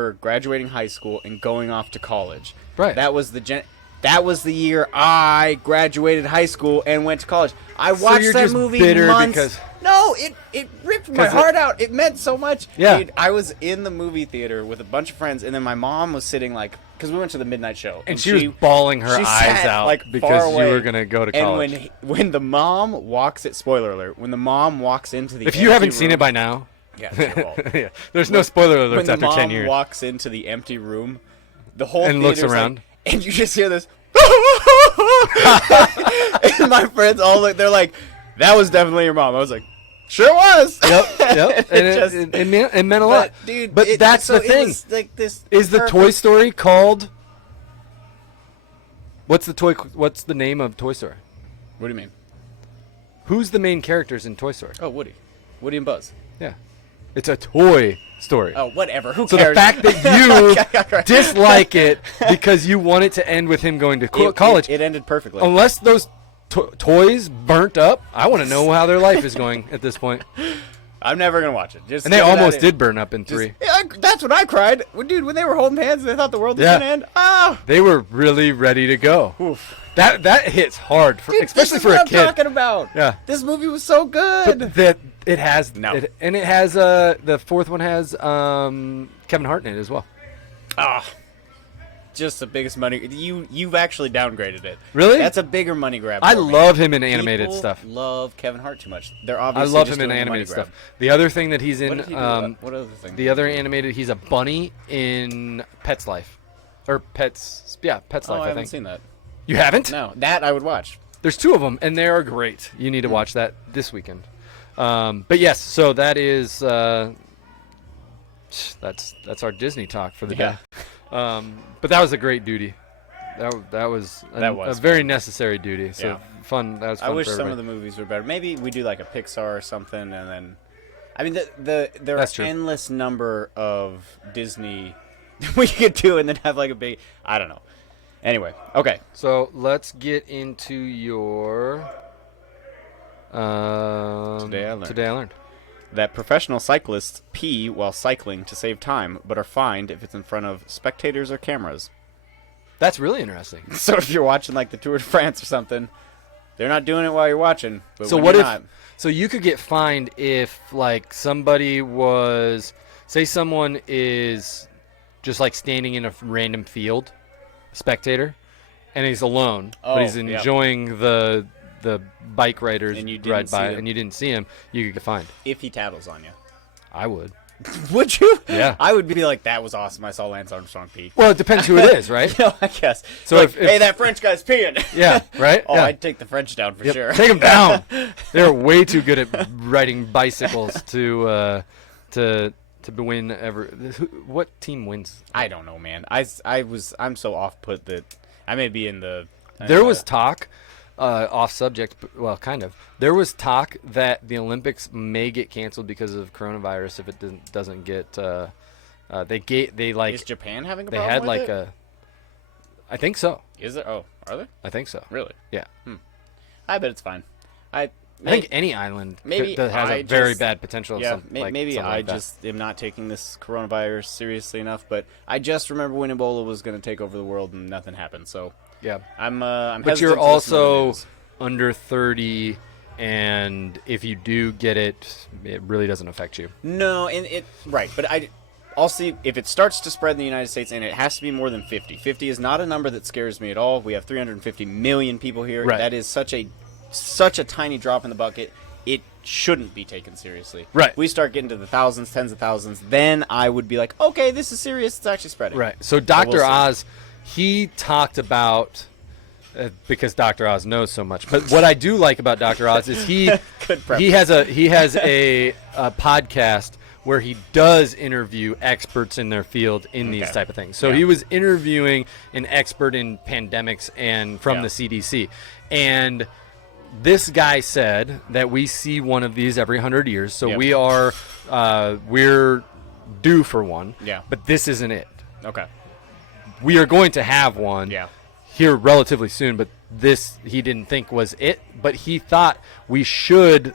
high school and going off to college. Right. That was the year I graduated high school and went to college. I watched you're that just movie bitter months. because- No, it ripped my heart out. It meant so much. Yeah. Dude, I was in the movie theater with a bunch of friends, and then my mom was sitting like, because we went to the midnight show, And she was bawling her she eyes sat, out like, because far you away. were going to go to college. And when the mom walks it, spoiler alert, when the mom walks into the If you empty haven't seen room- it by now, yeah, it's your fault. yeah, there's no spoiler When alerts the after mom 10 years. walks into the empty room, the whole And looks theater's like- around. and you just hear this. And my friends all look, they're like, "That was definitely your mom." I was like, "Sure was." Yep. And it meant a lot. Dude, but that's so the thing. It was like this Is the Toy Story called? What's the name of Toy Story? What do you mean? Who's the main characters in Toy Story? Oh, Woody and Buzz. Yeah, it's a toy story. Oh, whatever. Who So cares? the fact that you dislike it because you want it to end with him going to college, it ended perfectly. unless those toys burnt up, I want to know how their life is going at this point. I'm never gonna watch it. And they almost did burn up in 3. Yeah, that's when I cried. Dude, when they were holding hands and they thought the world was Yeah. gonna end. Ah, They were really ready to go. oof. That hits hard, Dude, especially this is for what a I'm kid. talking about. Yeah. This movie was so good. But that it has No. it has the 4th one has Kevin Hart in it as well. Ah, just the biggest money. You've actually downgraded it. Really? That's a bigger money grab. I for me. love him in animated People stuff. Love Kevin Hart too much. They're I obviously love just him in doing the money animated grab. stuff. The other thing that he's What in, did he do? What other thing? the other animated, he's a bunny in Pet's Life, or Pet's Life. I I haven't think seen that. you haven't. No, that I would watch. There's 2 of them, and they are great. You need to watch that this weekend. But yes, so that is that's our Disney talk for the Yeah. day. But that was a great duty. That was a very necessary duty. So Yeah. fun. That was fun. I wish for some of everybody. the movies were better. Maybe we do like a Pixar or something, and then, I mean, there That's are true. endless number of Disney we could do, and then have like a big. I don't know. Anyway, okay. So let's get into your Today I learned. That professional cyclists pee while cycling to save time, but are fined if it's in front of spectators or cameras. That's really interesting. So if you're watching like the Tour de France or something, they're not doing it while you're watching. But So when what you're if? not, So you could get fined if like somebody was, say, someone is just like standing in a random field, spectator, and he's alone, but he's yeah. enjoying the bike riders And you didn't ride by, see him. and you didn't see him, you could get fined. if he tattles on you, I would. would you? Yeah. I would be like, that was awesome. I saw Lance Armstrong pee. Well, it depends who it is, right? No, I guess. So Like, if- hey, that French guy's peeing. Yeah, right? Oh, Yeah. I'd take the French down for Yep, sure. take them down. They're way too good at riding bicycles to win ever. What team wins? I don't know, man. I'm so off put that I may be in the. There was talk, off subject, well, kind of. There was talk that the Olympics may get canceled because of coronavirus if it doesn't get. They like Is Japan having a they problem had with like it? I think so. Is there? Oh, are there? I think so. Really? Yeah. I bet it's fine. I think any island maybe that has I a very just- bad potential. Of Yeah, something maybe something I like that. just am not taking this coronavirus seriously enough. But I just remember when Ebola was going to take over the world and nothing happened. So Yeah. I'm But hesitant you're to listen to the also news. under 30, and if you do get it, it really doesn't affect you. No, and it right, but I'll see if it starts to spread in the United States, and it has to be more than 50. 50 is not a number that scares me at all. We have 350 million people here. Right. That is such a tiny drop in the bucket. It shouldn't be taken seriously. Right. If we start getting to the thousands, tens of thousands, then I would be like, okay, this is serious. It's actually spreading. Right. So we'll Dr. see. Oz, he talked about because Dr. Oz knows so much. But what I do like about Dr. Oz is he Good preface. he has a podcast where he does interview experts in their field in these Okay. type of things. So Yeah. he was interviewing an expert in pandemics and from Yeah. the CDC. And this guy said that we see one of these every 100 years. So Yep. we're due for one. Yeah. But this isn't it. Okay. We are going to have one Yeah. here relatively soon, but this he didn't think was it. But he thought we should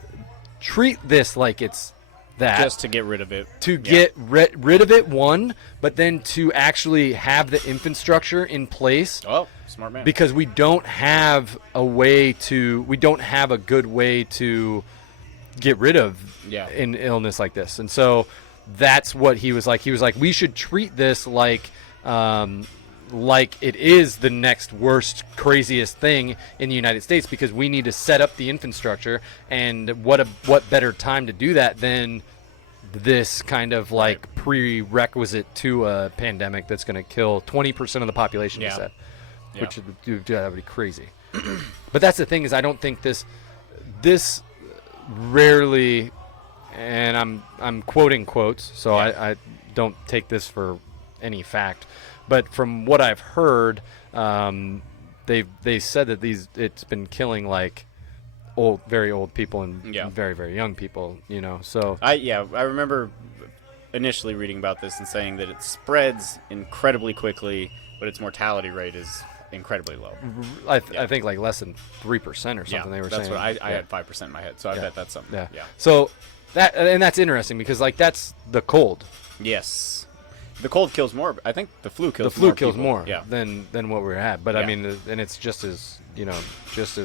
treat this like it's that. Just to get rid of it. To Yeah. get rid of it, one, but then to actually have the infrastructure in place, Oh, smart man. because we don't have a good way to get rid of Yeah. an illness like this. And so that's what he was like. He was like, we should treat this like it is the next worst, craziest thing in the United States, because we need to set up the infrastructure. And what better time to do that than this kind of like prerequisite to a pandemic that's going to kill 20% of the population, he Yeah. said, Yeah. which that would be crazy. But that's the thing, is I don't think this rarely, and I'm quoting quotes, so Yeah. I don't take this for any fact, but from what I've heard, they said that it's been killing like very old people and Yeah. very, very young people, so I remember initially reading about this and saying that it spreads incredibly quickly, but its mortality rate is incredibly low. I think like less than 3% or something. Yeah, they were that's saying. what I Yeah. had 5% in my head, so I bet that's something. Yeah. Yeah. So that's interesting, because like that's the cold. Yes. The cold kills more. I think the flu kills The flu more kills people. more Yeah. than what we had. But I Yeah. mean, and it's just as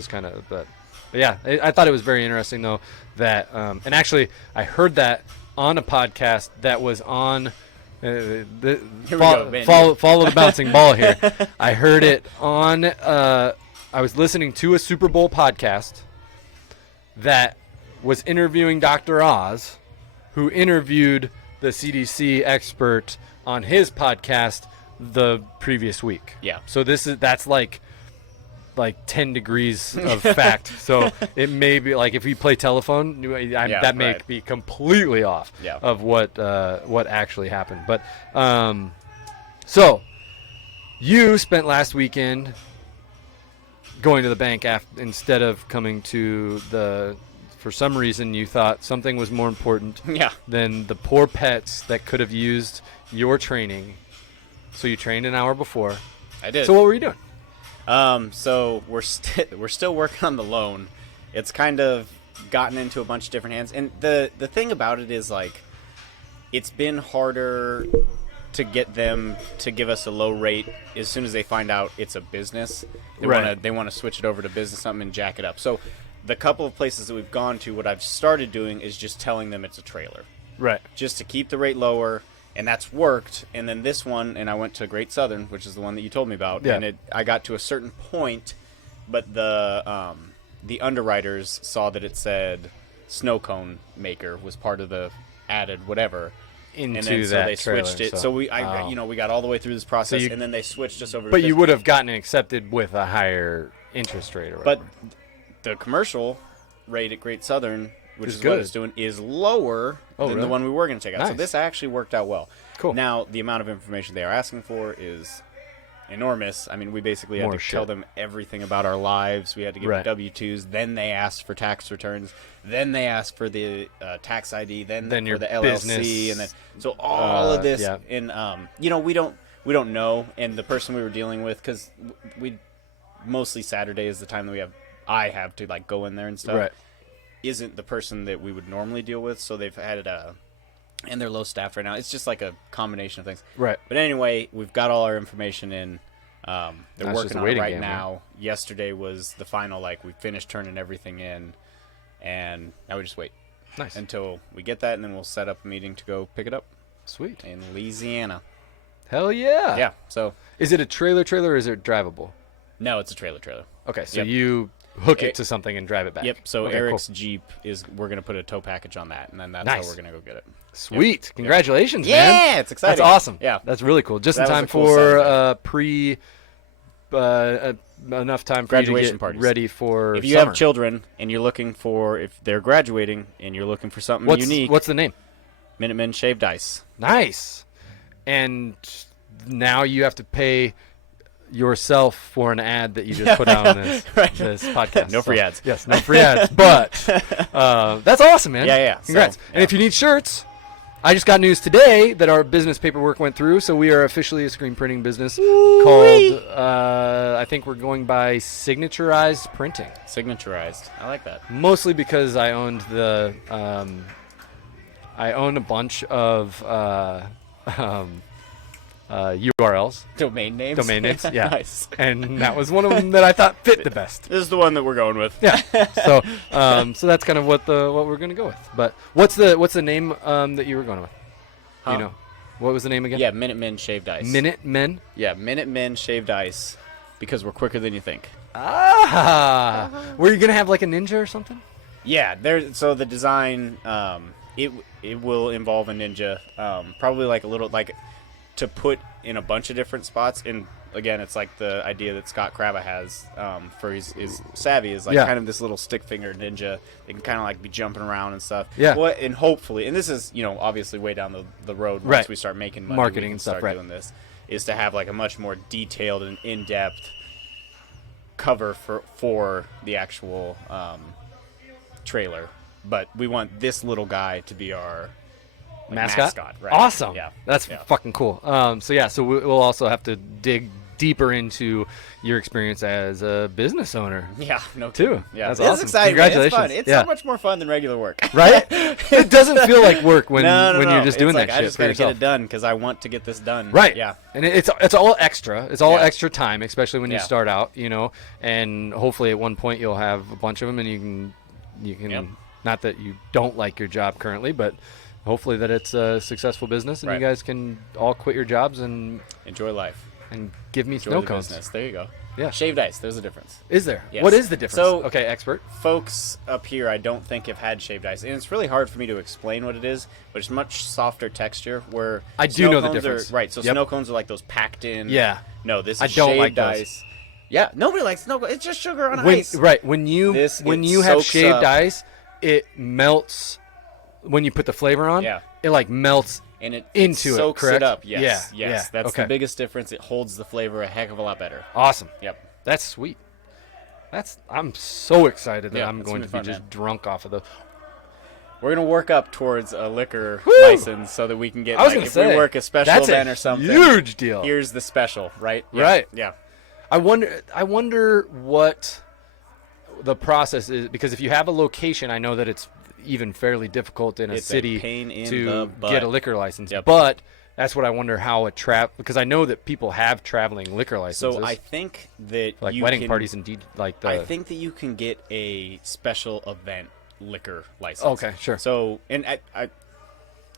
kind of. But yeah, I thought it was very interesting though that, and actually I heard that on a podcast that was on. Here we go, man. Follow the bouncing ball here. I heard it on. I was listening to a Super Bowl podcast that was interviewing Dr. Oz, who interviewed the CDC expert on his podcast the previous week. Yeah. So that's like 10 degrees of fact. So it may be like if we play telephone, that may right. be completely off Yeah. of what actually happened. But so you spent last weekend going to the bank instead of coming to for some reason you thought something was more important Yeah. than the poor pets that could have used your training. So you trained an hour before. I did. So what were you doing? So we're still working on the loan. It's kind of gotten into a bunch of different hands. And the thing about it is, like, it's been harder to get them to give us a low rate as soon as they find out it's a business. They want to switch it over to business something and jack it up. So the couple of places that we've gone to, what I've started doing is just telling them it's a trailer. Right. Just to keep the rate lower, and that's worked. And then this one, and I went to Great Southern, which is the one that you told me about, and I got to a certain point, but the underwriters saw that it said snow cone maker was part of the added whatever. Into and then, that so they trailer, switched it. So we got all the way through this process, and then they switched us over. But to you would have gotten it accepted with a higher interest rate, or whatever. But the commercial rate at Great Southern, which is good. what it's doing, is lower than really? the one we were going to check out. Nice. So this actually worked out well. Cool. Now the amount of information they are asking for is enormous. I mean, we basically had to tell them everything about our lives. We had to give them W-2s. Then they asked for tax returns. Then they asked for the tax ID. Then your for the LLC, business, and then so all of this. Yeah. And we don't know. And the person we were dealing with, because we mostly Saturday is the time that I have to like go in there and stuff. Right. Isn't the person that we would normally deal with, so they've had and they're low staffed right now. It's just like a combination of things. Right. But anyway, we've got all our information in. They're working on it right now. Right? Yesterday was the final, like, we finished turning everything in, and now we just wait. Nice. Until we get that, and then we'll set up a meeting to go pick it up. Sweet. In Louisiana. Hell yeah. Yeah, so. Is it a trailer or is it drivable? No, it's a trailer. Okay, so Yep. you hook it to something and drive it back. Yep, so okay, Eric's cool. Jeep we're going to put a tow package on that, and then that's Nice. how we're going to go get it. Sweet. Yep. Congratulations, Yeah, man. it's exciting. That's awesome. Yeah. That's really cool. Just That in was time a cool for enough time for Graduation you to get parties. ready for If you summer. have children and you're looking for, if they're graduating and you're looking for something unique, What's the name? Minutemen Shaved Ice. Nice. And now you have to pay yourself for an ad that you just put out on this, Right. this podcast. No free ads. Yes, no free ads. But that's awesome, man. Yeah. Congrats. So, And if you need shirts, I just got news today that our business paperwork went through, so we are officially a screen printing business called, I think we're going by Signaturized Printing. Signaturized. I like that. Mostly because I owned I own a bunch of URLs. Domain names? Domain names, yeah. Nice. And that was one of them that I thought fit the best. This is the one that we're going with. Yeah. So that's kind of what we're gonna go with. But what's the name that you were going with? Huh? You know, what was the name again? Yeah, Minutemen Shaved Ice. Minutemen. Yeah, Minutemen Shaved Ice, because we're quicker than you think. Ah. Were you gonna have like a ninja or something? Yeah, so the design, it will involve a ninja, probably like a little, like, to put in a bunch of different spots. And again, it's like the idea that Scott Krave has for his savvy is like kind of this little stick finger ninja. They can kind of like be jumping around and stuff. Yeah. Well, and hopefully, and this is obviously way down the road once we start making money, marketing we can and stuff. start Right. doing this, is to have like a much more detailed and in-depth cover for the actual trailer. But we want this little guy to be our mascot, right? Awesome. Yeah. That's fucking cool. So we'll also have to dig deeper into your experience as a business owner. Yeah, no Too. kidding. Yeah, That's it's awesome. exciting. Man. Congratulations. It's fun. It's Yeah. so much more fun than regular work. Right? It doesn't feel like work when No. you're just doing it's like, that I shit just for gotta yourself. get it done because I want to get this done. Right. Yeah. And it's all extra. It's all Yeah. extra time, especially when you Yeah. start out, and hopefully at one point you'll have a bunch of them and you can Yep. not that you don't like your job currently, but hopefully that it's a successful business and Right. you guys can all quit your jobs and Enjoy life. give me Enjoy snow the cones. business. There you go. Yeah. Shaved ice. There's a difference. Is there? Yes. What is the difference? So- Okay, expert. Folks up here, I don't think have had shaved ice, and it's really hard for me to explain what it is. But it's much softer texture. Where I do snow know the cones difference. right. So Yep. snow cones are like those packed in. Yeah. No, this is I don't like shaved those. ice. Yeah, nobody likes snow cones. It's just sugar on When, ice. right, when you It have soaks shaved up. ice, it melts when you put the flavor on. Yeah. It like melts And it into it, soaks correct? it up. Yes. Yeah, Yes. yeah, That's okay. the biggest difference. It holds the flavor a heck of a lot better. awesome. Yep. That's sweet. I'm so excited that Yeah, I'm it's going gonna to be be fun, just man. drunk off of the. We're gonna work up towards a liquor Woo! license so that we can get. I was like, gonna if say we work a special that's event a or something. huge deal. Here's the special, right? Yeah. Right. Yeah. I wonder what the process is, because if you have a location, I know that it's even fairly difficult in a It's a city pain in to the get a butt. liquor license. Yep. But that's what I wonder how it because I know that people have traveling liquor licenses. So I think that like you wedding can, parties and like the. I think that you can get a special event liquor license. Okay, sure. So, and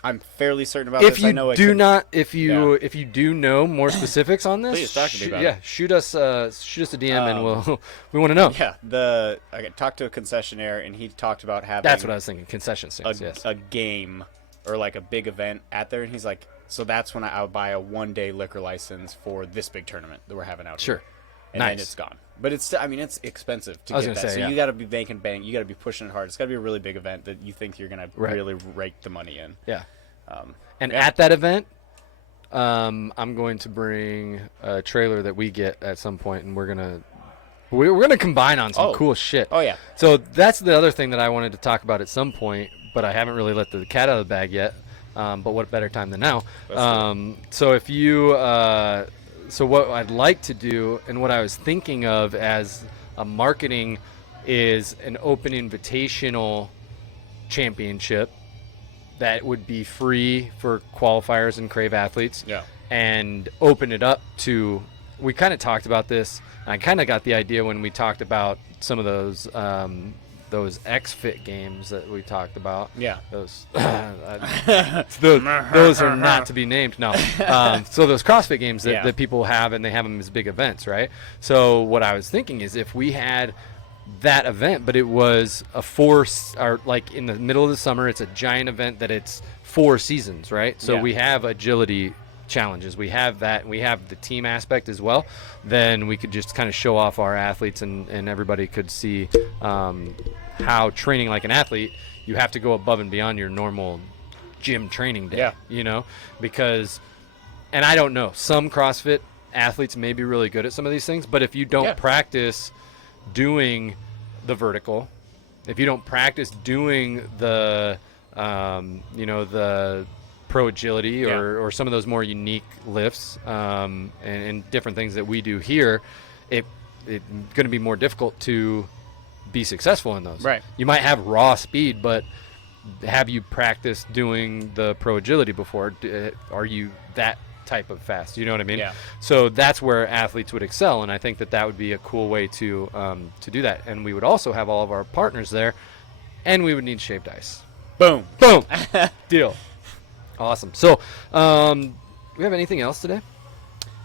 I'm fairly certain about if this. you I know it do can- not, if you do know more specifics on this, Please talk to me about yeah, it. shoot us a DM and we want to know. Yeah, I talked to a concessionaire and he talked about having That's what I was thinking. Concession a, stands. Yes. a game or like a big event at there, and he's like, so that's when I would buy a 1-day liquor license for this big tournament that we're having out Sure. here. And Nice. then it's gone. But it's it's expensive to I was get gonna that. say, So yeah. you got to be banking bank. You got to be pushing it hard. It's got to be a really big event that you think you're gonna Right. really rake the money in. Yeah. And yeah. at that event, I'm going to bring a trailer that we get at some point, and we're gonna combine on some Oh. cool shit. Oh yeah. So that's the other thing that I wanted to talk about at some point, but I haven't really let the cat out of the bag yet. But what better time than now? So if you, so what I'd like to do, and what I was thinking of as a marketing, is an open invitational championship that would be free for qualifiers and Krave athletes. Yeah. And open it up to. We kind of talked about this. I kind of got the idea when we talked about some of those X-Fit games that we talked about. Yeah. Those those are not to be named. No. So those CrossFit games that, Yeah. that people have, and they have them as big events, right? So what I was thinking is if we had that event, but it was or like in the middle of the summer, it's a giant event that it's 4 seasons, right? So Yeah. we have agility challenges, we have that, we have the team aspect as well. Then we could just kind of show off our athletes, and everybody could see how training like an athlete, you have to go above and beyond your normal gym training day. Yeah. You know, because, and I don't know, some CrossFit athletes may be really good at some of these things, but if you don't Yeah. practice doing the vertical, if you don't practice doing the the pro agility or some of those more unique lifts and different things that we do here, it's going to be more difficult to be successful in those. Right. You might have raw speed, but have you practiced doing the pro agility before? Are you that type of fast? You know what I mean? Yeah. So that's where athletes would excel, and I think that would be a cool way to do that. And we would also have all of our partners there, and we would need shaved ice. Boom. Boom. Deal. Awesome. So, do we have anything else today?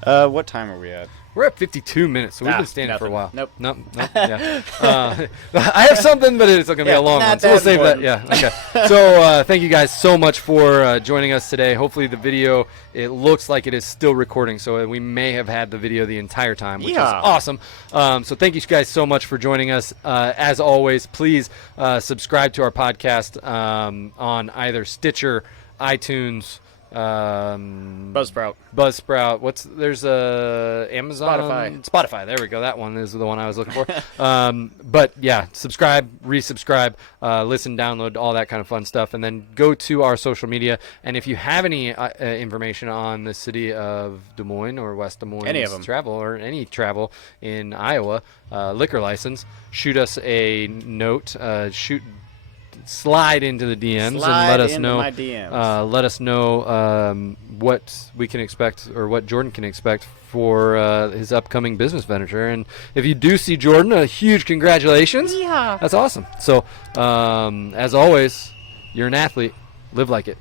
What time are we at? We're at 52 minutes, so we've been standing for a nothing. while. Nope. Nope. Yeah. I have something, but it's going to be a long not one, so we'll that save that. important. Yeah. Okay. So, thank you guys so much for joining us today. Hopefully, the video, it looks like it is still recording, so we may have had the video the entire time, which is Yeah. awesome. So, thank you guys so much for joining us. As always, please subscribe to our podcast on either Stitcher, iTunes, Buzzsprout. there's Amazon, Spotify. There we go. That one is the one I was looking for. But yeah, subscribe, resubscribe, listen, download, all that kind of fun stuff, and then go to our social media. And if you have any information on the city of Des Moines or West Des Moines, Any of 'em. travel or any travel in Iowa, liquor license, shoot us a note. Slide into the DMs and let us know. My DMs. Let us know what we can expect, or what Jordan can expect for his upcoming business venture. And if you do see Jordan, a huge congratulations. Yeah. That's awesome. So, as always, you're an athlete. Live like it.